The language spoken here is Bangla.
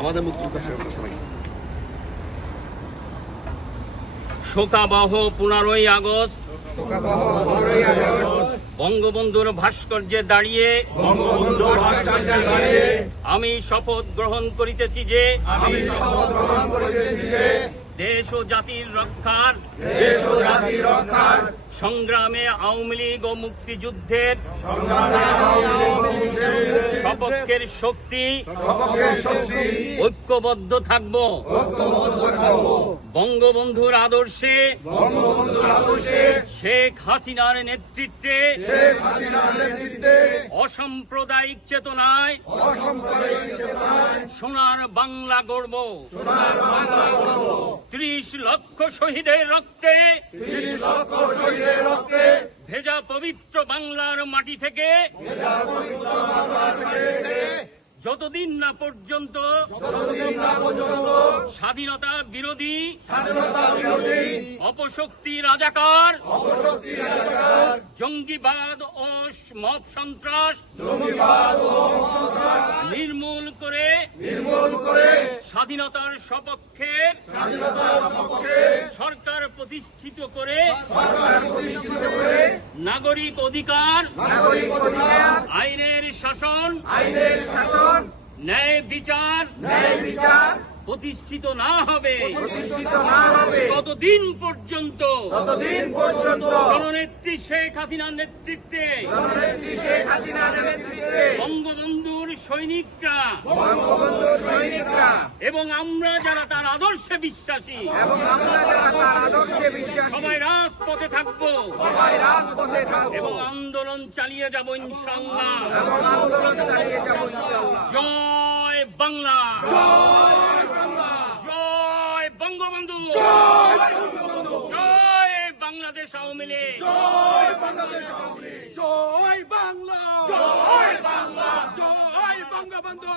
আমাদের মুক্তিযোদ্ধা সবাই। শোকাবহ 15ই আগস্ট বঙ্গবন্ধুর ভাস্কর্যে দাঁড়িয়ে আমি শপথ গ্রহণ করিতেছি যে দেশ ও জাতির রক্ষার সংগ্রামে আওয়ামী লীগ ও মুক্তিযুদ্ধের সপক্ষের শক্তি ঐক্যবদ্ধ থাকব। বঙ্গবন্ধুর আদর্শে শেখ হাসিনার নেতৃত্বে অসাম্প্রদায়িক চেতনায় সোনার বাংলা গড়ব। 30 লক্ষ শহীদের রক্তে ভেজা পবিত্র বাংলার মাটি থেকে যতদিন না পর্যন্ত স্বাধীনতা বিরোধী অপশক্তি রাজাকার জঙ্গিবাদ ও মব সন্ত্রাস নির্মূল করে স্বাধীনতার সপক্ষের সরকার প্রতিষ্ঠিত করে নাগরিক অধিকার আইনের শাসন ন্যায় বিচার প্রতিষ্ঠিত না হবে ততদিন পর্যন্ত জননেত্রী শেখ হাসিনার নেতৃত্বে বঙ্গবন্ধুর সৈনিকরা এবং আমরা যারা তার আদর্শে বিশ্বাসী সবাই রাজপথে থাকবো এবং আন্দোলন চালিয়ে যাব ইনশাআল্লাহ। জয় বাংলা, জয় বঙ্গবন্ধু, জয় বাংলাদেশ আওয়ামী লীগ, জয় বাংলা, জয় বঙ্গবন্ধু।